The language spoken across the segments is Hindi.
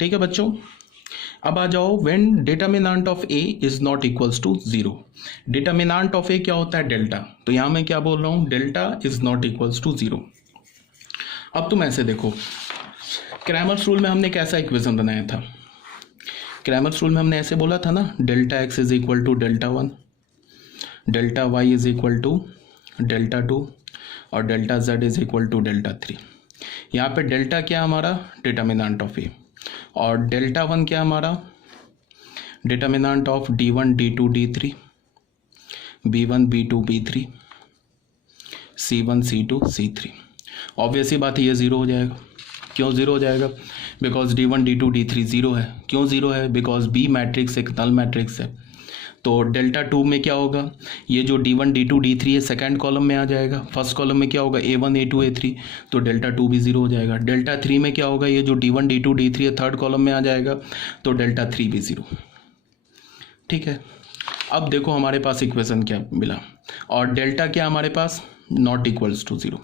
ठीक है बच्चों। अब आ जाओ, when determinant of A is not equals to zero. Determinant of A क्या होता है? डेल्टा। तो यहां मैं क्या बोल रहा हूं? Delta is not equals to zero. अब तुम ऐसे देखो, क्रैमर्स रूल में हमने कैसा इक्वेशन बनाया था? क्रैमर्स रूल में हमने ऐसे बोला था ना, delta x is equal to delta one, delta y is equal to delta two और delta z is equal to delta three. यहाँ पे डेल्टा क्या हमारा? डिटर्मिनेंट ऑफ ए, और डेल्टा वन क्या हमारा? Determinant of D one D two D three, B one B two B three, C one C two C three. Obviously बात है ये ज़ीरो हो जाएगा। क्यों ज़ीरो हो जाएगा? Because D one D two D three zero है। क्यों ज़ीरो है? बिकॉज बी मैट्रिक्स एक नल मैट्रिक्स है। तो डेल्टा टू में क्या होगा? ये जो D one D two D three है सेकेंड कॉलम में आ जाएगा। फर्स्ट कॉलम में क्या होगा? A one A two A three, तो डेल्टा टू भी ज़ीरो हो जाएगा। डेल्टा थ्री में क्या होगा? ये जो D one D two D three है थर्ड कॉलम में आ जाएगा, तो डेल्टा थ्री भी ज़ीरो। ठीक है। अब देखो हमारे पास इक्वेशन क्या मिला, और डेल्टा क्या हमारे पास? Not equals to zero.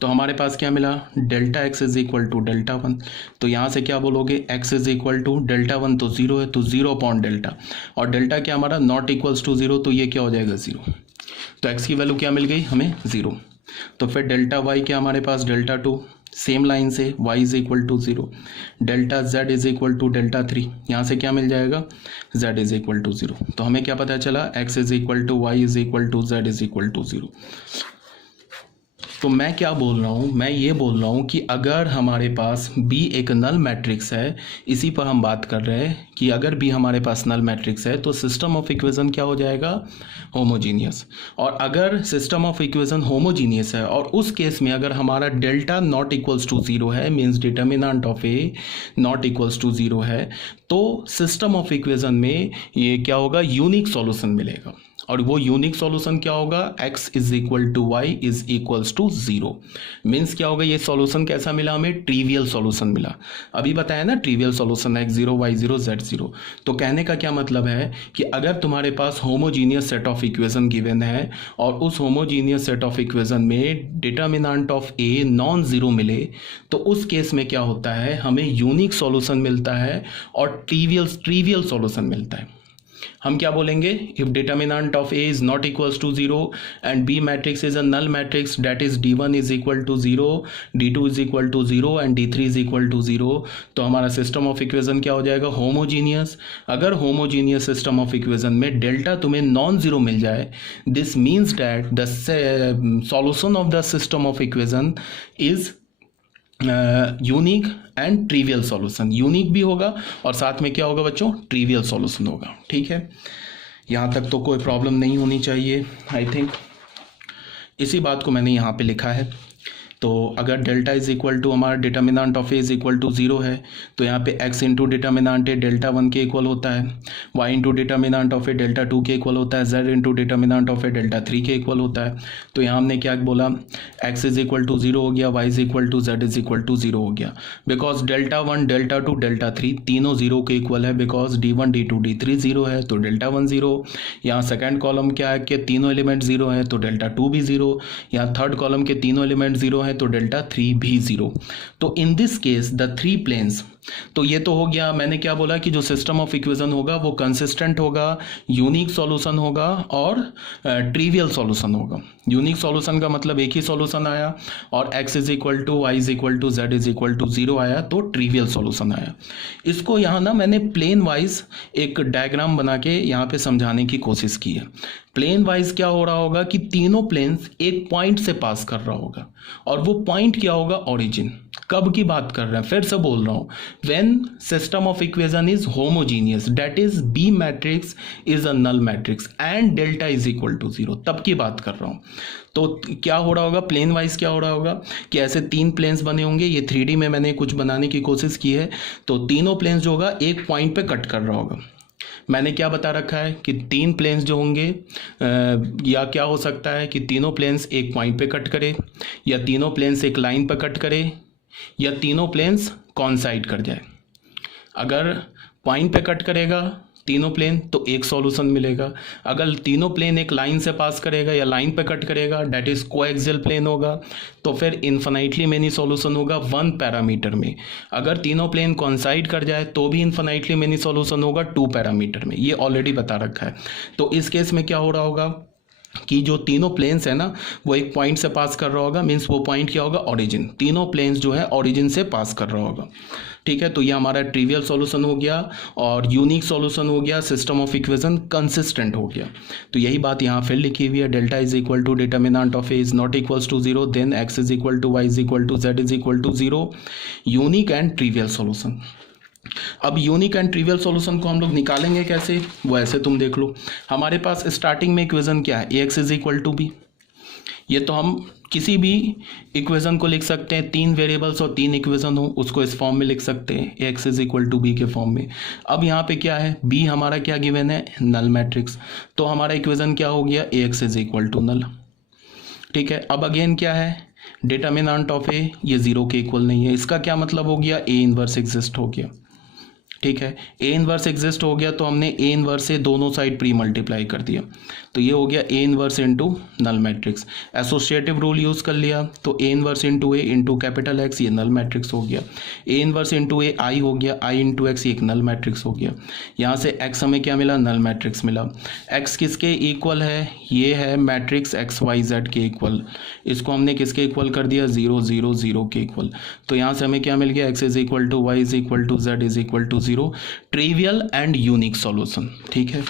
तो हमारे पास क्या मिला? Delta x is equal to delta one. तो यहाँ से क्या बोलोगे? X is equal to delta one, तो ज़ीरो है, तो ज़ीरो अपॉन डेल्टा, और डेल्टा क्या हमारा? नॉट इक्वल्स टू ज़ीरो, तो ये क्या हो जाएगा? ज़ीरो। तो एक्स की वैल्यू क्या मिल गई हमें? ज़ीरो। तो फिर डेल्टा वाई क्या हमारे पास? Delta two. सेम लाइन से y is equal to zero. Delta z is equal to delta three, यहाँ से क्या मिल जाएगा? z is equal to zero. तो हमें क्या पता चला? x is equal to Y is equal to z is equal to zero. तो मैं क्या बोल रहा हूँ? मैं ये बोल रहा हूँ कि अगर हमारे पास B एक नल मैट्रिक्स है, इसी पर हम बात कर रहे हैं कि अगर B हमारे पास नल मैट्रिक्स है तो सिस्टम ऑफ इक्वेशन क्या हो जाएगा? होमोजीनियस। और अगर सिस्टम ऑफ इक्वेशन होमोजीनियस है और उस केस में अगर हमारा delta not equals to zero है, means determinant of A not equals to zero है, तो सिस्टम ऑफ इक्वेशन में ये क्या होगा? यूनिक सॉल्यूशन मिलेगा। और वो यूनिक सॉल्यूशन क्या होगा? x is equal to Y is equals to zero. Means क्या होगा? ये सॉल्यूशन कैसा मिला हमें? ट्रिवियल सॉल्यूशन मिला। अभी बताया ना, ट्रिवियल सॉल्यूशन है x zero y zero z zero. तो कहने का क्या मतलब है कि अगर तुम्हारे पास homogeneous set of equation given है और उस होमोजीनियस सेट ऑफ इक्वेशन में determinant of A non zero मिले, तो उस केस में क्या होता है? हमें यूनिक सॉल्यूशन मिलता है और ट्रिवियल सॉल्यूशन मिलता है। हम क्या बोलेंगे? If determinant of A is not equals to zero and B matrix is a null matrix, det is D one is equal to zero, D two is equal to zero and D three is equal to zero, तो हमारा सिस्टम ऑफ इक्वेशन क्या हो जाएगा? होमोजीनियस। अगर होमोजीनियस सिस्टम ऑफ इक्वेशन में डेल्टा तुम्हें नॉन जीरो मिल जाए, this means that the solution of the system of equation is unique and trivial solution. Unique भी होगा और साथ में क्या होगा बच्चों? ट्रिवियल सॉल्यूशन होगा। ठीक है, यहाँ तक तो कोई प्रॉब्लम नहीं होनी चाहिए आई थिंक। इसी बात को मैंने यहाँ पे लिखा है। तो अगर डेल्टा इज इक्वल टू हमारा determinant of A is equal to zero है, तो यहाँ पे x into determinant A delta one के इक्वल होता है, y into determinant of A delta two के इक्वल होता है, z into determinant of A delta three के इक्वल होता है। तो यहाँ हमने क्या बोला? x is equal to zero हो गया, y is equal to z is equal to zero हो गया, because delta one delta two delta three तीनों ज़ीरो के इक्वल है, because D one D two D three zero है तो डेल्टा वन ज़ीरो। यहाँ सेकेंड कॉलम क्या है कि तीनों एलिमेंट ज़ीरो है तो डेल्टा टू भी ज़ीरो। यहाँ थर्ड कॉलम के तीनों एलिमेंट ज़ीरो है तो डेल्टा थ्री भी ज़ीरो। तो in this case the three planes, तो ये तो हो गया। मैंने क्या बोला कि जो सिस्टम ऑफ इक्वेशन होगा वो कंसिस्टेंट होगा, यूनिक सॉल्यूशन होगा और ट्रिवियल सॉल्यूशन होगा। यूनिक सॉल्यूशन का मतलब एक ही सॉल्यूशन आया, और x is equal to Y is equal to Z is equal to zero आया तो ट्रिवियल सॉल्यूशन आया। इसको यहाँ ना मैंने प्लेन वाइज एक डायग्राम बना के यहाँ पे समझाने की कोशिश की है। प्लेन वाइज क्या हो रहा होगा कि तीनों प्लेन्स एक पॉइंट से पास कर रहा होगा, और वो पॉइंट क्या होगा? ओरिजिन। कब की बात कर रहे हैं? फिर से बोल रहा हूँ, when system of equation is homogeneous, that is B matrix is a null matrix and delta is equal to zero, तब की बात कर रहा हूँ। तो क्या हो रहा होगा? प्लेन वाइज क्या हो रहा होगा कि ऐसे तीन प्लेन्स बने होंगे। ये 3D में मैंने कुछ बनाने की कोशिश की है। तो तीनों प्लेन्स जो होगा एक पॉइंट पे कट कर रहा होगा। मैंने क्या बता रखा है कि तीन प्लेन्स जो होंगे या क्या हो सकता है कि तीनों प्लेन्स एक पॉइंट पे कट करे, या तीनों प्लेन्स एक लाइन पे कट करे, या तीनों प्लेन्स कॉन्साइड कर जाए। अगर पॉइंट पे कट करेगा तीनों प्लेन तो एक सॉल्यूशन मिलेगा। अगर तीनों प्लेन एक लाइन से पास करेगा या लाइन पे कट करेगा, डेट इज कोएक्सियल प्लेन होगा, तो फिर इन्फिनाइटली मेनी सॉल्यूशन होगा 1 पैरामीटर में। अगर तीनों प्लेन कोइंसाइड कर जाए तो भी इन्फिनाइटली मेनी सॉल्यूशन होगा 2 पैरामीटर में, ये ऑलरेडी बता रखा है। तो इस केस में क्या हो रहा होगा कि जो तीनों प्लेन्स है ना वो एक पॉइंट से पास कर रहा होगा, मीन्स वो पॉइंट क्या होगा, ओरिजिन। तीनों प्लेन्स जो है ओरिजिन से पास कर रहा होगा, ठीक है। तो ये हमारा ट्रिवियल सॉल्यूशन हो गया और यूनिक सॉल्यूशन हो गया, सिस्टम ऑफ इक्वेशन कंसिस्टेंट हो गया। तो यही बात यहाँ फिर लिखी हुई है, delta is equal to determinant of A is not equals to 0, then X is equal to Y is equal to Z is equal to 0, unique and trivial solution. अब यूनिक एंड ट्रिवियल सॉल्यूशन को हम लोग निकालेंगे कैसे, वो ऐसे तुम देख लो। हमारे पास स्टार्टिंग में इक्वेशन क्या है, A x is equal to B. ये तो हम किसी भी इक्वेशन को लिख सकते हैं, 3 वेरिएबल्स और 3 इक्वेशन हो उसको इस फॉर्म में लिख सकते हैं, A x is equal to B के फॉर्म में। अब यहाँ पे क्या है, बी हमारा क्या गिवन है, नल मैट्रिक्स। तो हमारा इक्वेशन क्या हो गया, A x is equal to null, ठीक है। अब अगेन क्या है, डिटर्मिनेंट ऑफ ए ये 0 के इक्वल नहीं है। इसका क्या मतलब हो गया, ए इनवर्स एग्जिस्ट हो गया, ठीक है। ए इनवर्स एग्जिस्ट हो गया तो हमने ए इनवर्स से दोनों साइड प्री मल्टीप्लाई कर दिया, तो ये हो गया A inverse into null matrix. Associative rule use कर लिया तो A inverse into A into capital X, ये नल मैट्रिक्स हो गया। ए इनवर्स इंटू ए आई हो गया, आई इंटू एक्स, ये एक नल मैट्रिक्स हो गया। यहाँ से एक्स हमें क्या मिला, नल मैट्रिक्स मिला। एक्स किसके इक्वल है, ये है मैट्रिक्स एक्स वाई जेड के इक्वल। इसको हमने किसके इक्वल कर दिया, 0 0 0 के इक्वल। तो यहाँ से हमें क्या मिल गया, X is equal to Y is equal to Z is equal to 0, trivial and unique solution, ठीक है।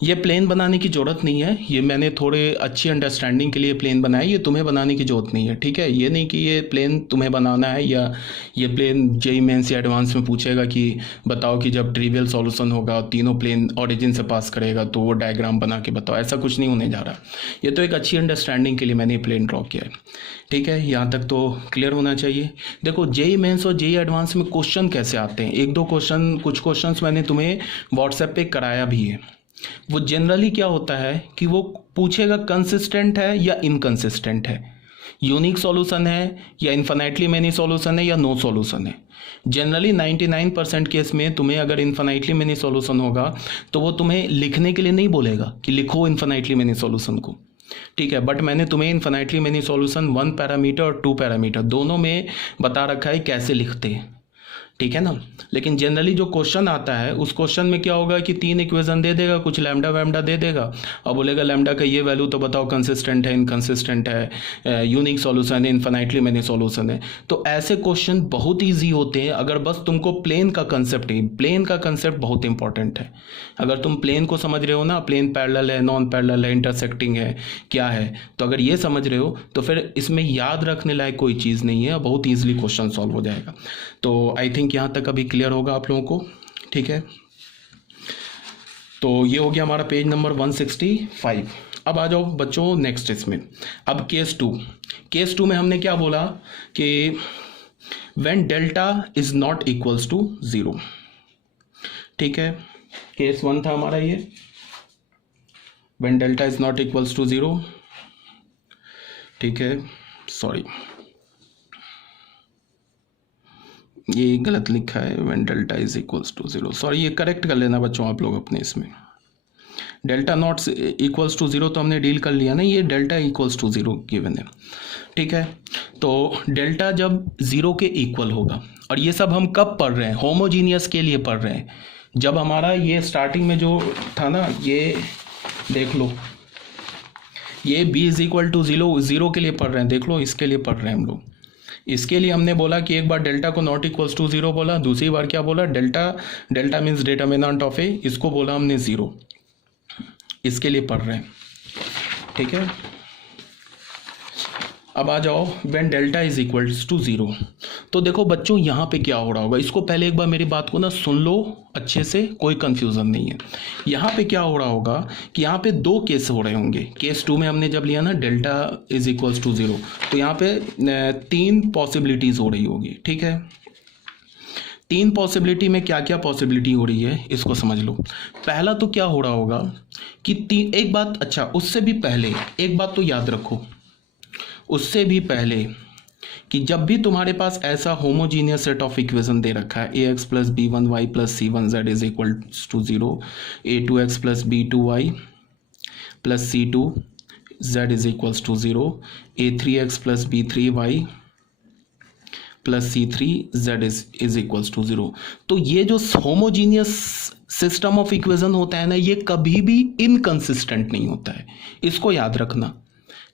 ये प्लेन बनाने की ज़रूरत नहीं है, ये मैंने थोड़े अच्छी अंडरस्टैंडिंग के लिए प्लेन बनाया, ये तुम्हें बनाने की ज़रूरत नहीं है, ठीक है। ये नहीं कि ये प्लेन तुम्हें बनाना है या ये प्लेन जेईई मेंस या एडवांस में पूछेगा कि बताओ कि जब ट्रिवियल सॉल्यूशन होगा और तीनों प्लेन ओरिजिन से पास करेगा तो वो डायग्राम बना के बताओ, ऐसा कुछ नहीं होने जा रहा। ये तो एक अच्छी अंडरस्टैंडिंग के लिए मैंने प्लेन ड्रॉ किया है, ठीक है। यहाँ तक तो क्लियर होना चाहिए। देखो जेईई मेंस और जेईई एडवांस में क्वेश्चन कैसे आते हैं, एक दो क्वेश्चन, कुछ क्वेश्चंस मैंने तुम्हें व्हाट्सएप पे कराया भी है। वो जनरली क्या होता है कि वो पूछेगा कंसिस्टेंट है या इनकंसिस्टेंट है, यूनिक सॉल्यूशन है या इन्फिनाइटली मेनी सॉल्यूशन है या नो सॉल्यूशन है। जनरली 99% केस में तुम्हें अगर इन्फिनाइटली मेनी सॉल्यूशन होगा तो वो तुम्हें लिखने के लिए नहीं बोलेगा कि लिखो इन्फिनाइटली मेनी सॉल्यूशन को, ठीक है। बट मैंने तुम्हें इन्फिनाइटली मेनी सॉल्यूशन 1 पैरामीटर और 2 पैरामीटर दोनों में बता रखा है कैसे लिखते हैं, ठीक है ना। लेकिन जनरली जो क्वेश्चन आता है उस क्वेश्चन में क्या होगा कि 3 इक्वेशन दे देगा, कुछ लैम्डा वैम्डा दे देगा और बोलेगा लैम्डा का ये वैल्यू तो बताओ कंसिस्टेंट है, इनकंसिस्टेंट है, यूनिक सॉल्यूशन है, इन्फिनाइटली मेनी सॉल्यूशन है। तो ऐसे क्वेश्चन बहुत ईजी होते हैं अगर बस तुमको प्लेन का कंसेप्ट है। प्लेन का कंसेप्ट बहुत इंपॉर्टेंट है। अगर तुम प्लेन को समझ रहे हो ना, प्लेन पैरेलल है, नॉन पैरेलल है, इंटरसेक्टिंग है, क्या है, तो अगर ये समझ रहे हो तो फिर इसमें याद रखने लायक कोई चीज़ नहीं है, बहुत ईजिली क्वेश्चन सॉल्व हो जाएगा। तो आई थिंक यहाँ तक अभी क्लियर होगा आप लोगों को, ठीक है। तो ये हो गया हमारा पेज नंबर 165। अब आ जाओ बच्चों नेक्स्ट इसमें। अब केस 2 में हमने क्या बोला कि when delta is not equals to 0, ठीक है। केस 1 था हमारा ये, when delta is not equals to 0, ठीक है। सॉरी ये गलत लिखा है, when delta is equals to 0, sorry ये करेक्ट कर लेना बच्चों आप लोग अपने इसमें। डेल्टा नॉट इक्वल्स टू 0 तो हमने डील कर लिया ना, ये डेल्टा इक्वल्स टू 0 गिवन है, ठीक है। तो डेल्टा जब 0 के इक्वल होगा, और ये सब हम कब पढ़ रहे हैं, होमोजीनियस के लिए पढ़ रहे हैं। जब हमारा ये स्टार्टिंग में जो था ना, ये देख लो, ये b इज इक्वल टू 0 के लिए पढ़ रहे हैं, देख लो इसके लिए पढ़ रहे हैं हम लोग। इसके लिए हमने बोला कि एक बार डेल्टा को नॉट इक्वल्स टू 0 बोला, दूसरी बार क्या बोला, डेल्टा मीन्स डिटर्मिनेंट ऑफ ए, इसको बोला हमने 0, इसके लिए पढ़ रहे हैं, ठीक है। अब आ जाओ when delta is equals to 0। तो देखो बच्चों यहाँ पे क्या हो रहा होगा, इसको पहले एक बार मेरी बात को ना सुन लो अच्छे से, कोई कंफ्यूजन नहीं है। यहाँ पे क्या हो रहा होगा कि यहाँ पे 2 केस हो रहे होंगे। केस 2 में हमने जब लिया ना डेल्टा इज इक्वल्स टू 0, तो यहाँ पे 3 पॉसिबिलिटीज हो रही होगी, ठीक है। 3 पॉसिबिलिटी में क्या क्या पॉसिबिलिटी हो रही है इसको समझ लो। पहला तो क्या हो रहा होगा कि एक बात, अच्छा उससे भी पहले एक बात तो याद रखो, उससे भी पहले कि जब भी तुम्हारे पास ऐसा होमोजीनियस सेट ऑफ इक्वेशन दे रखा है ax plus B one Y plus C one Z is equal to 0, a2x plus b2y plus c2 z is equals to 0, a3x plus b3y plus c3 z is equals to 0, तो ये जो होमोजीनियस सिस्टम ऑफ इक्वेशन होता है ना, ये कभी भी इनकंसिस्टेंट नहीं होता है। इसको याद रखना।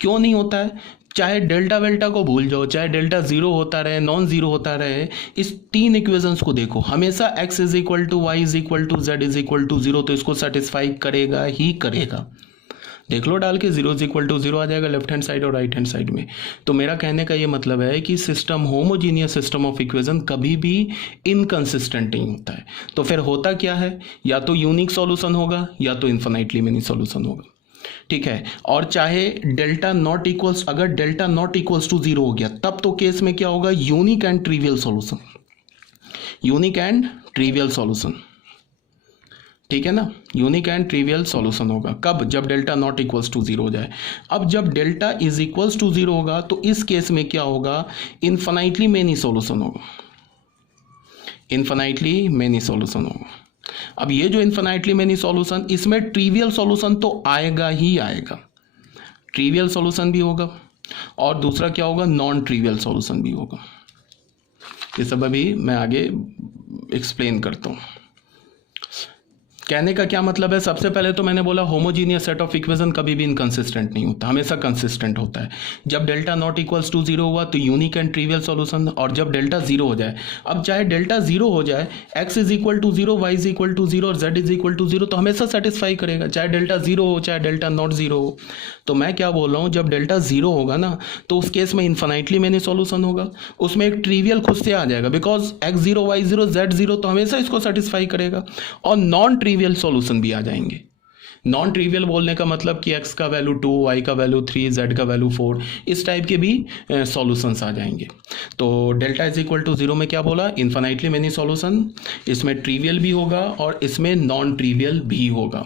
क्यों नहीं होता है? चाहे डेल्टा वेल्टा को भूल जाओ, चाहे डेल्टा जीरो होता रहे, नॉन जीरो होता रहे, इस तीन इक्वेशंस को देखो, हमेशा x is equal to Y is equal to Z is equal to 0, तो इसको सेटिस्फाई करेगा ही करेगा। देख लो डाल के 0 इज इक्वल टू 0 आ जाएगा लेफ्ट हैंड साइड और राइट हैंड साइड में। तो मेरा कहने का ये मतलब है कि system, homogeneous system of equation कभी भी इनकंसिस्टेंट नहीं होता है। तो फिर होता क्या है? या तो यूनिक सॉल्यूशन होगा या तो इन्फिनाइटली मेनी सॉल्यूशन होगा। ठीक है, और चाहे डेल्टा नॉट इक्वल्स, अगर डेल्टा नॉट इक्वल्स टू 0 हो गया तब तो केस में क्या होगा? Unique and trivial solution, unique and trivial solution. ठीक है ना, यूनिक एंड ट्रिवियल सॉल्यूशन होगा। कब? जब डेल्टा नॉट इक्वल्स टू 0 हो जाए। अब जब डेल्टा इज इक्वल्स टू 0 होगा तो इस केस में क्या होगा? इन्फिनाइटली मेनी सॉल्यूशन होगा, इन्फिनाइटली मेनी सॉल्यूशन होगा। अब ये जो इन्फिनाइटली मेनी सॉल्यूशन, इसमें ट्रिवियल सॉल्यूशन तो आएगा ही आएगा, ट्रिवियल सॉल्यूशन भी होगा और दूसरा क्या होगा? नॉन ट्रिवियल सॉल्यूशन भी होगा। ये सब अभी मैं आगे एक्सप्लेन करता हूँ। कहने का क्या मतलब है? सबसे पहले तो मैंने बोला होमोजीनियस सेट ऑफ इक्वेशन कभी भी इनकंसिस्टेंट नहीं होता, हमेशा कंसिस्टेंट होता है। जब डेल्टा नॉट इक्वल्स टू 0 हुआ तो यूनिक एंड ट्रिवियल सॉल्यूशन, और जब डेल्टा 0 हो जाए, अब चाहे डेल्टा 0 हो जाए, x is equal to 0, y is equal to 0 और z इज इक्वल टू 0, तो हमेशा सेटिस्फाई करेगा, चाहे डेल्टा 0 हो चाहे डेल्टा नॉट 0 हो। तो मैं क्या बोल रहा हूँ, जब डेल्टा 0 होगा ना तो उस केस में इन्फिनाइटली मेनी सॉल्यूशन होगा, उसमें एक ट्रिवियल खुद से आ जाएगा, बिकॉज x0 y0 z0 तो हमेशा इसको सेटिस्फाई करेगा, और नॉन ट्रिवियल सॉल्यूशन भी आ जाएंगे। नॉन ट्रिवियल बोलने का मतलब कि x का वैल्यू 2, y का वैल्यू 3, z का वैल्यू 4, इस टाइप के भी सॉल्यूशंस आ जाएंगे। तो डेल्टा इज इक्वल टू 0 में क्या बोला? इन्फिनाइटली मेनी सॉल्यूशन, इसमें ट्रिवियल भी होगा और इसमें नॉन ट्रिवियल भी होगा।